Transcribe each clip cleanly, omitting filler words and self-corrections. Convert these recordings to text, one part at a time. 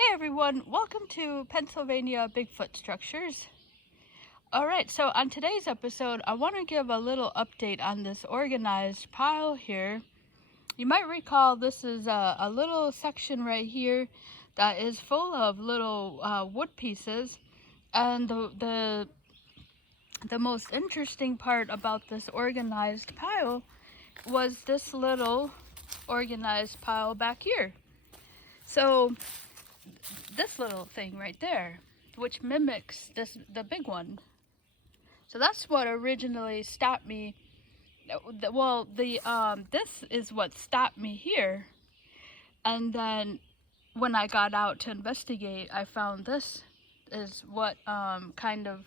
Hey everyone, welcome to Pennsylvania Bigfoot Structures. Alright, so on today's episode, I want to give a little update on this organized pile here. You might recall this is a little section right here that is full of little wood pieces. And the most interesting part about this organized pile was this little organized pile back here. So this little thing right there, which mimics the big one. So that's what originally stopped me. Well, this is what stopped me here. And then when I got out to investigate, I found this is what kind of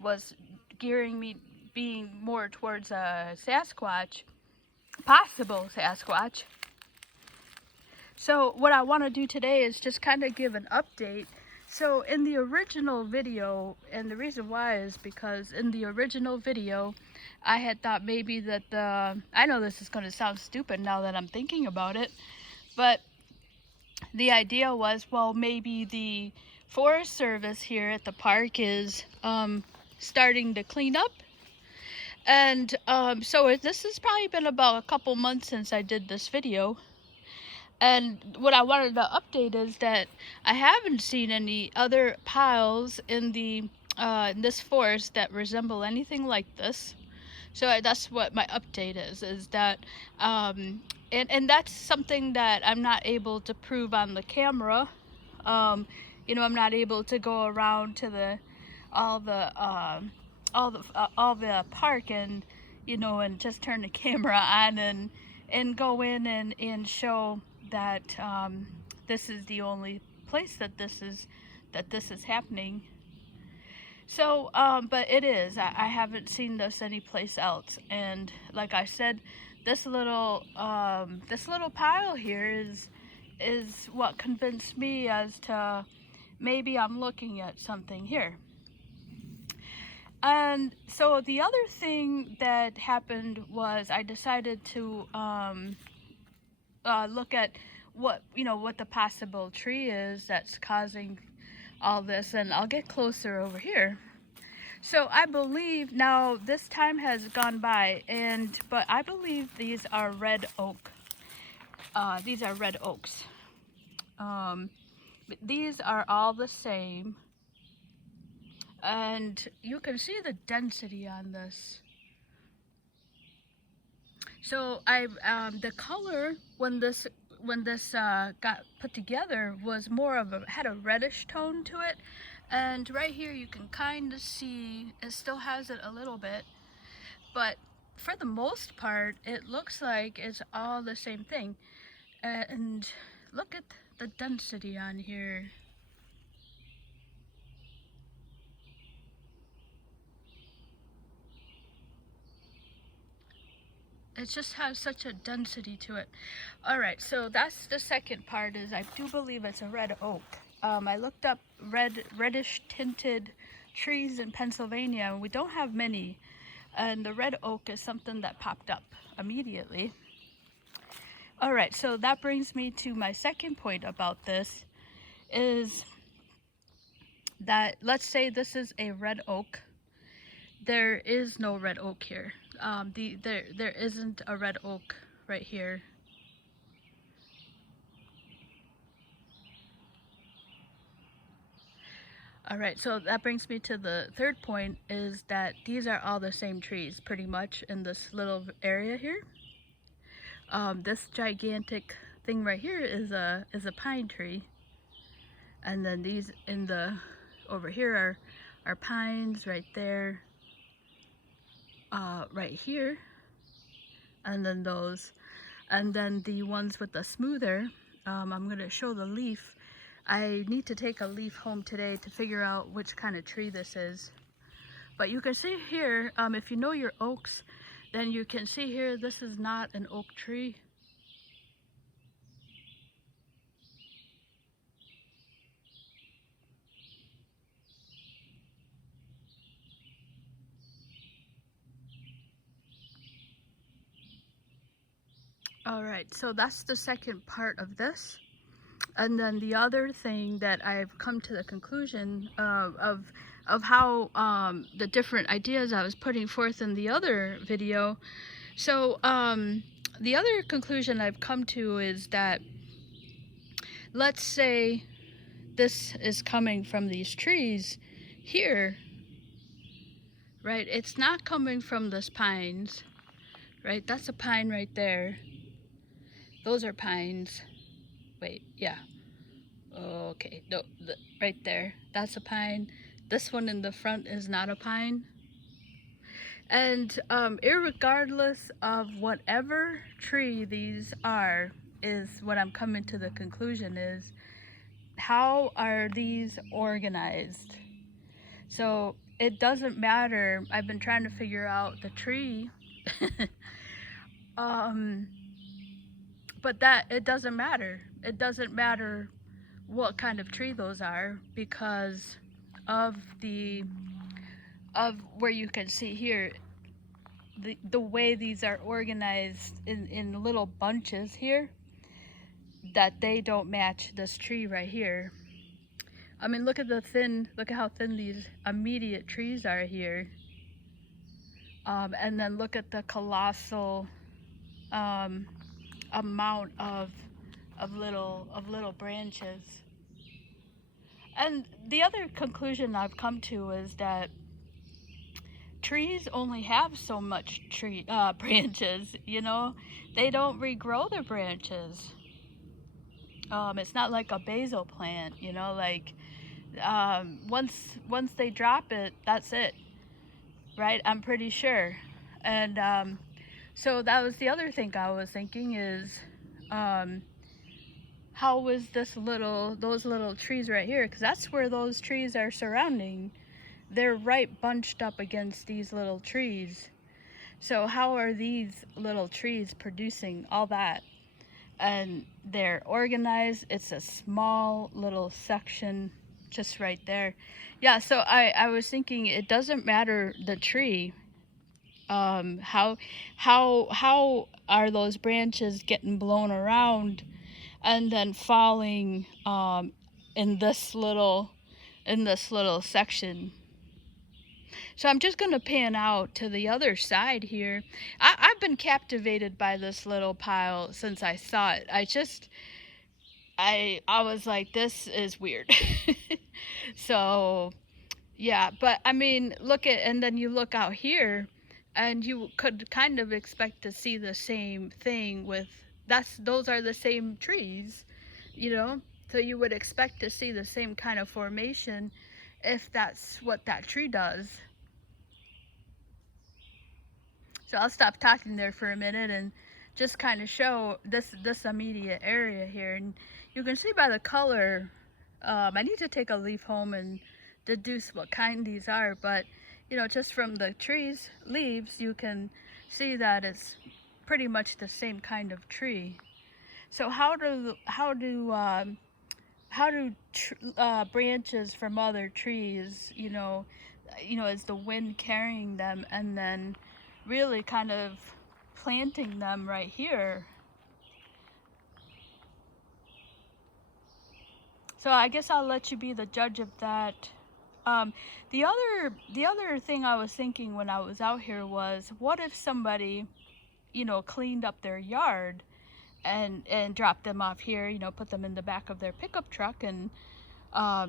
was gearing me being more towards a Sasquatch, possible Sasquatch. So what I want to do today is just kind of give an update. So in the original video, and the reason why is because in the original video, I had thought maybe that I know this is going to sound stupid now that I'm thinking about it, but the idea was, well, maybe the Forest Service here at the park is starting to clean up. And so this has probably been about a couple months since I did this video. And what I wanted to update is that I haven't seen any other piles in this forest that resemble anything like this. So that's what my update is that and that's something that I'm not able to prove on the camera. I'm not able to go around to all the park and and just turn the camera on and go in and show that this is the only place that this is happening. So but it is, I haven't seen this anyplace else. And like I said, this little pile here is what convinced me as to maybe I'm looking at something here. And so the other thing that happened was I decided to look at what the possible tree is that's causing all this, and I'll get closer over here. So I believe now this time has gone by, but I believe these are red oak. These are red oaks. These are all the same, and you can see the density on this. So the color when this got put together was more of had a reddish tone to it, and right here you can kind of see it still has it a little bit, but for the most part it looks like it's all the same thing. And look at the density on here. It just has such a density to it. Alright, so that's the second part, is I do believe it's a red oak. I looked up reddish tinted trees in Pennsylvania, and we don't have many. And the red oak is something that popped up immediately. Alright, so that brings me to my second point about this, is that let's say this is a red oak. There is no red oak here. There isn't a red oak right here. Alright, so that brings me to the third point, is that these are all the same trees pretty much in this little area here. This gigantic thing right here is a pine tree, and then these over here are pines right there, right here, and then those, and then the ones with the smoother. I'm going to show the leaf. I need to take a leaf home today to figure out which kind of tree this is. But you can see here, if you know your oaks, then you can see here this is not an oak tree. Alright, so that's the second part of this. And then the other thing that I've come to the conclusion of how the different ideas I was putting forth in the other video. So the other conclusion I've come to is that, let's say this is coming from these trees here, right? It's not coming from this pines, right? That's a pine right there. Those are pines. Wait, yeah. Okay, no, right there. That's a pine. This one in the front is not a pine. And irregardless of whatever tree these are, is what I'm coming to the conclusion is, how are these organized? So it doesn't matter. I've been trying to figure out the tree. But that it doesn't matter. It doesn't matter what kind of tree those are, because of where you can see here, the way these are organized in little bunches here, that they don't match this tree right here. I mean, look at how thin these immediate trees are here. And then look at the colossal amount of little branches. And the other conclusion I've come to is that trees only have so much branches, you know. They don't regrow their branches. It's not like a basil plant, you know, like once they drop it, that's it, right? I'm pretty sure. And so that was the other thing I was thinking is, how was those little trees right here? Because that's where those trees are surrounding. They're right bunched up against these little trees. So how are these little trees producing all that? And they're organized. It's a small little section just right there. Yeah, so I was thinking it doesn't matter the tree. How are those branches getting blown around and then falling in this little section? So I'm just going to pan out to the other side here. I've been captivated by this little pile since I saw it. I was like, this is weird. So yeah, but I mean, and then you look out here and you could kind of expect to see the same thing with, those are the same trees, you know? So you would expect to see the same kind of formation if that's what that tree does. So I'll stop talking there for a minute and just kind of show this immediate area here. And you can see by the color, I need to take a leaf home and deduce what kind these are, but you know, just from the trees leaves, you can see that it's pretty much the same kind of tree. So how do branches from other trees, is the wind carrying them and then really kind of planting them right here? So I guess I'll let you be the judge of that. The other thing I was thinking when I was out here was, what if somebody, cleaned up their yard and dropped them off here, put them in the back of their pickup truck and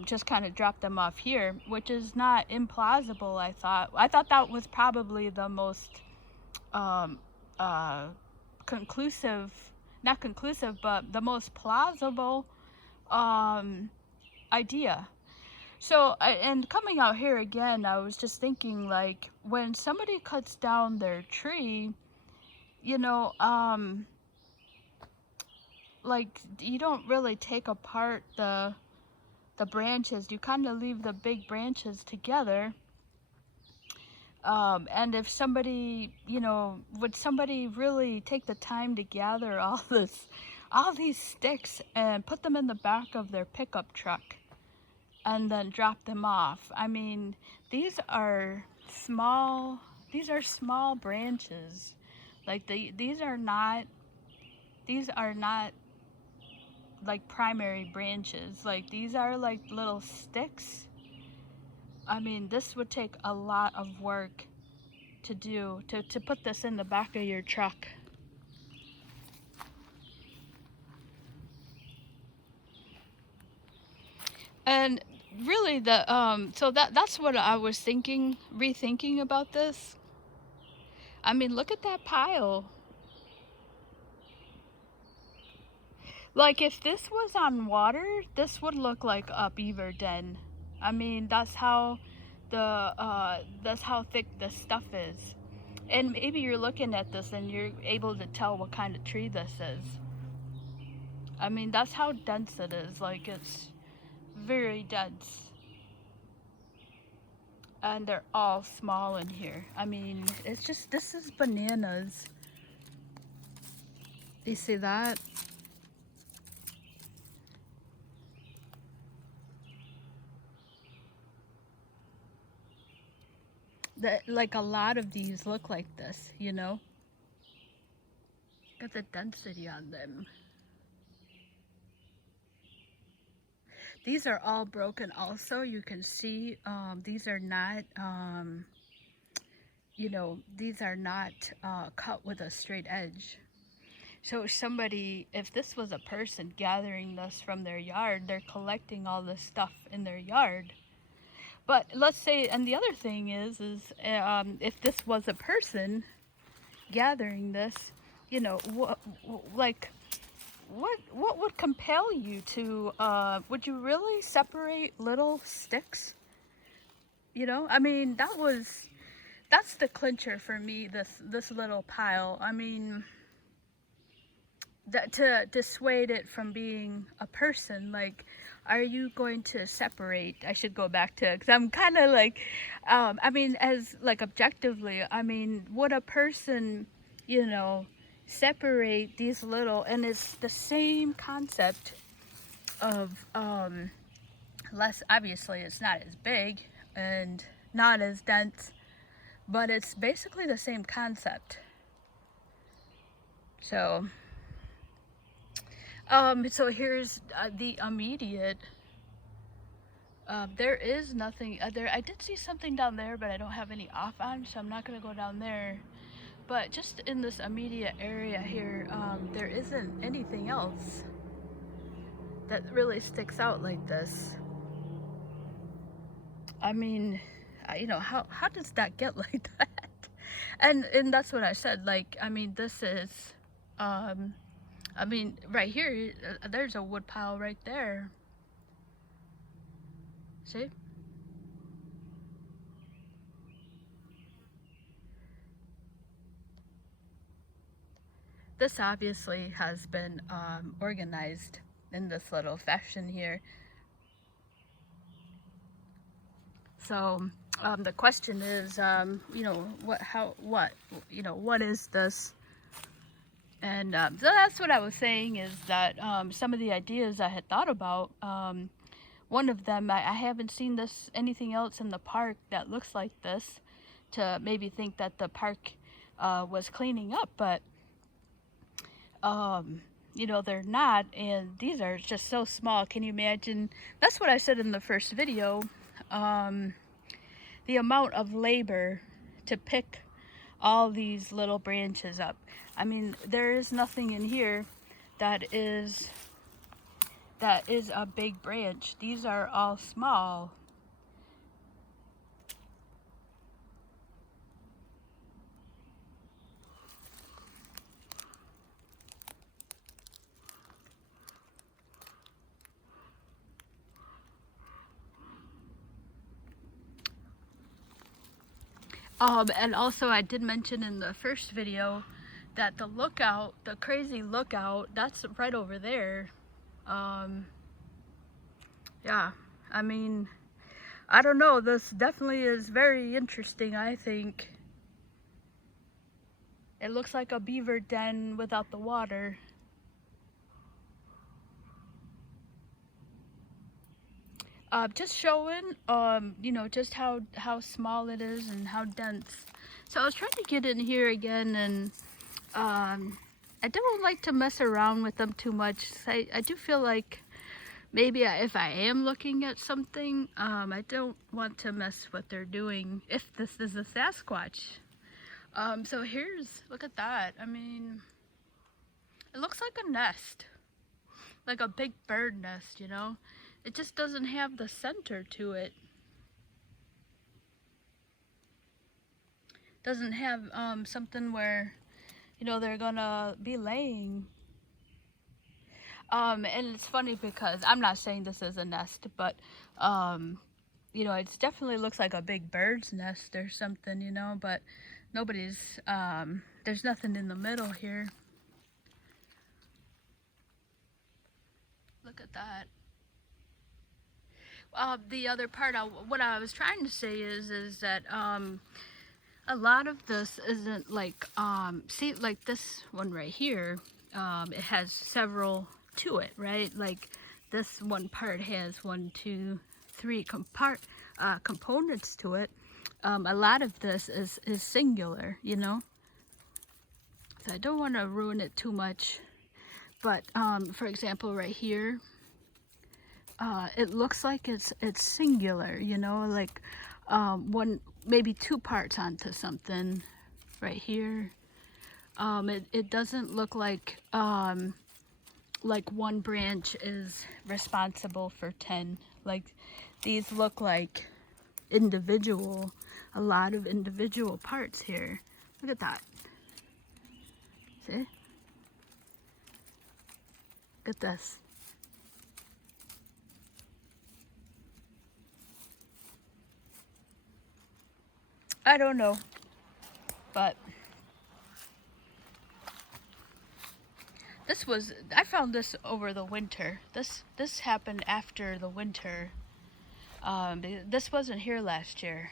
just kind of dropped them off here, which is not implausible. I thought that was probably the most not conclusive, but the most plausible idea. So, and coming out here again, I was just thinking, like, when somebody cuts down their tree, like, you don't really take apart the branches. You kind of leave the big branches together. And if somebody, would somebody really take the time to gather all these sticks and put them in the back of their pickup truck and then drop them off? I mean, these are small branches. Like these are not like primary branches. Like these are like little sticks. I mean, this would take a lot of work to do, to put this in the back of your truck. And really so that's what I was thinking, rethinking about this. I mean, look at that pile. Like if this was on water, this would look like a beaver den. I mean, that's how thick this stuff is. And maybe you're looking at this and you're able to tell what kind of tree this is. I mean, that's how dense it is. Like it's very dense. And they're all small in here. I mean, it's just, this is bananas. You see that? That, like a lot of these look like this, you know? Got the density on them. These are all broken also. You can see these are not, you know, these are not cut with a straight edge. So somebody, if this was a person gathering this from their yard, they're collecting all this stuff in their yard. But let's say, and the other thing is if this was a person gathering this, you know, what would compel you to, would you really separate little sticks? You know, I mean, that's the clincher for me, this little pile. I mean, that to dissuade it from being a person, like, are you going to separate? I should go back to, because I'm kind of like, I mean, as like objectively, I mean, would a person, you know, separate these little, and it's the same concept of less, obviously it's not as big and not as dense, but it's basically the same concept. So so here's the immediate. There is nothing there. I did see something down there, but I don't have any off on, so I'm not gonna go down there. But just in this immediate area here, there isn't anything else that really sticks out like this. I mean, you know, how does that get like that? And that's what I said. Like, I mean, this is, I mean, right here, there's a wood pile right there. See? This obviously has been organized in this little fashion here. So the question is, you know, what is this? And so that's what I was saying, is that some of the ideas I had thought about, one of them, I haven't seen anything else in the park that looks like this, to maybe think that the park was cleaning up, but you know, they're not, and these are just so small. Can you imagine? That's what I said in the first video, the amount of labor to pick all these little branches up. I mean, there is nothing in here that is a big branch. These are all small. And also I did mention in the first video that the lookout, the crazy lookout, that's right over there. Yeah, I mean, I don't know, this definitely is very interesting, I think. It looks like a beaver den without the water. Just showing, you know, just how small it is and how dense. So I was trying to get in here again and I don't like to mess around with them too much. I do feel like maybe if I am looking at something, I don't want to mess what they're doing if this is a Sasquatch. So look at that. I mean, it looks like a nest, like a big bird nest, you know? It just doesn't have the center to it. Doesn't have something where, you know, they're gonna be laying. And it's funny because I'm not saying this is a nest, but you know, it definitely looks like a big bird's nest or something, you know, but nobody's there's nothing in the middle here. Look at that. The other part, what I was trying to say is that a lot of this isn't like, see, like this one right here, it has several to it, right? Like this one part has 1, 2, 3 components to it. A lot of this is singular, you know? So I don't want to ruin it too much. But for example, right here, it looks like it's singular, you know, like one, maybe 2 parts onto something right here. It doesn't look like one branch is responsible for 10. Like these look like a lot of individual parts here. Look at that. See? Look at this. I don't know, but I found this over the winter. This happened after the winter. This wasn't here last year.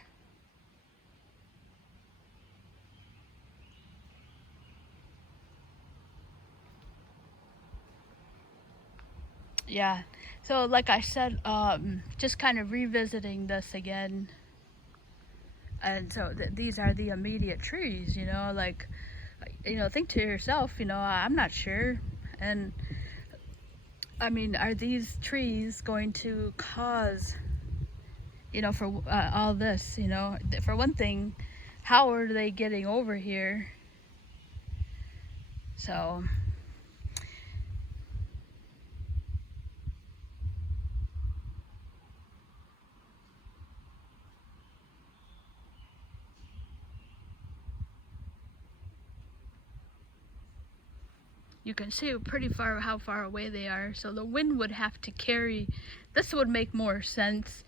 Yeah, so like I said, just kind of revisiting this again. And so these are the immediate trees, you know, like, you know, think to yourself, you know, I'm not sure. And I mean, are these trees going to cause, you know, for all this, you know? For one thing, how are they getting over here? So you can see pretty far how far away they are. So the wind would have to carry, this would make more sense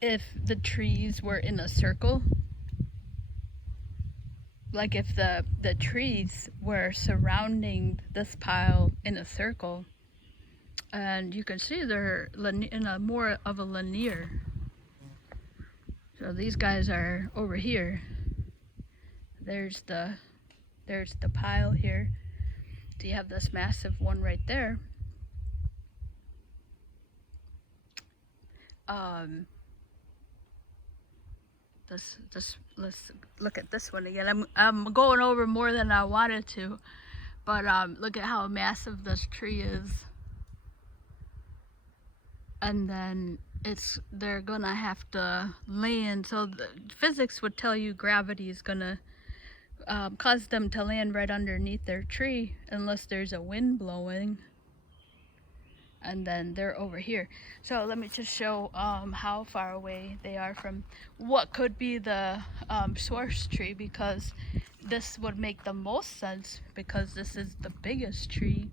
if the trees were in a circle. Like if the trees were surrounding this pile in a circle, and you can see they're in a more of a linear. So these guys are over here. There's the pile here. So you have this massive one right there. Let's look at this one again. I'm going over more than I wanted to, but look at how massive this tree is. And then they're gonna have to land. So the physics would tell you gravity is gonna cause them to land right underneath their tree unless there's a wind blowing. And then they're over here. So let me just show how far away they are from what could be the source tree, because this would make the most sense because this is the biggest tree.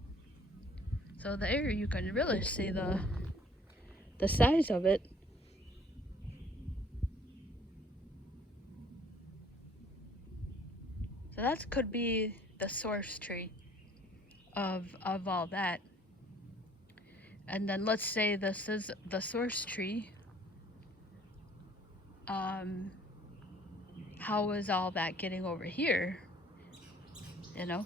So there you can really see the size of it. So that could be the source tree of all that. And then let's say this is the source tree. How is all that getting over here? You know?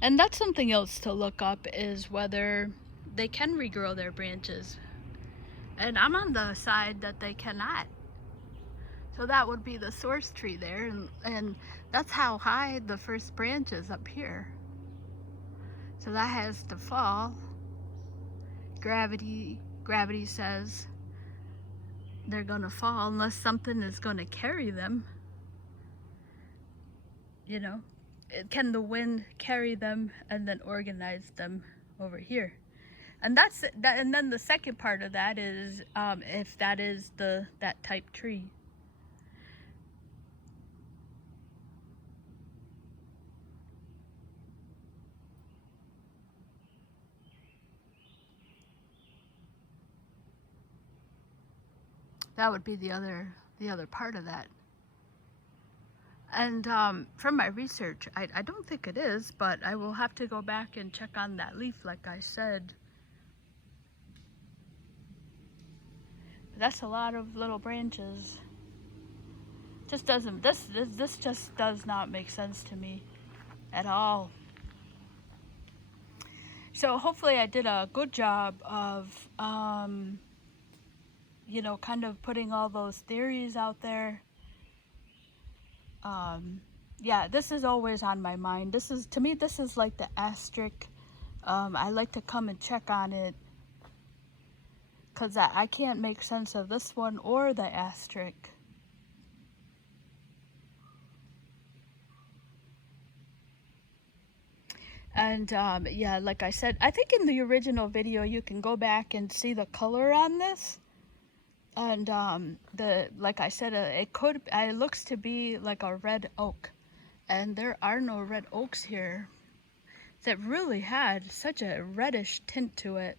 And that's something else to look up, is whether they can regrow their branches. And I'm on the side that they cannot. So that would be the source tree there, and that's how high the first branch is up here. So that has to fall. Gravity says they're gonna fall unless something is gonna carry them. You know, can the wind carry them and then organize them over here? And that's that. And then the second part of that is if that is that type tree. That would be the other part of that. And from my research, I don't think it is, but I will have to go back and check on that leaf, like I said. That's a lot of little branches. Just doesn't, this just does not make sense to me at all. So hopefully I did a good job of, you know, kind of putting all those theories out there. Yeah, this is always on my mind. This is, to me, this is like the asterisk. I like to come and check on it because I can't make sense of this one or the asterisk. And yeah, like I said, I think in the original video you can go back and see the color on this. And like I said, it looks to be like a red oak, and there are no red oaks here that really had such a reddish tint to it.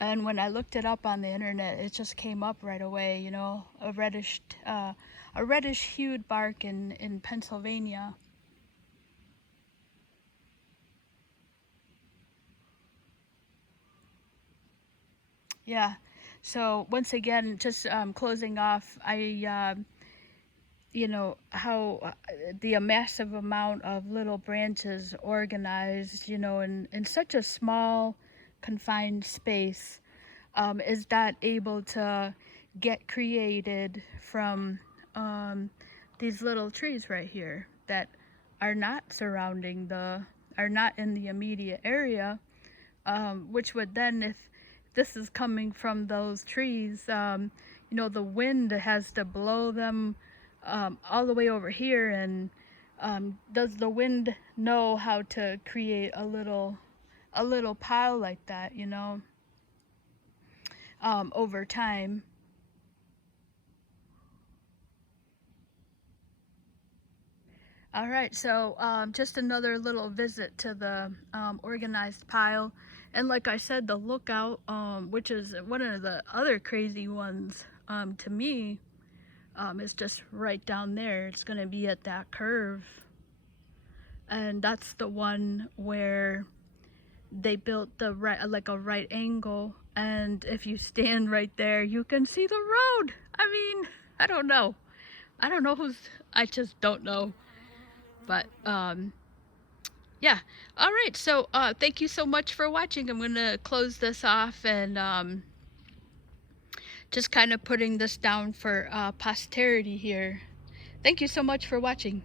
And when I looked it up on the internet, it just came up right away, you know, a reddish hued bark in Pennsylvania. Yeah. So once again, just closing off, you know, how the massive amount of little branches organized, you know, in such a small, confined space, is that able to get created from these little trees right here that are not are not in the immediate area, which would then, if this is coming from those trees, you know, the wind has to blow them all the way over here. And does the wind know how to create a little pile like that, you know, over time? All right, so just another little visit to the organized pile. And like I said, the lookout, which is one of the other crazy ones to me, is just right down there. It's going to be at that curve. And that's the one where they built the like a right angle. And if you stand right there, you can see the road. I mean, I don't know. I just don't know. But yeah. All right, so thank you so much for watching. I'm gonna close this off and just kind of putting this down for posterity here. Thank you so much for watching.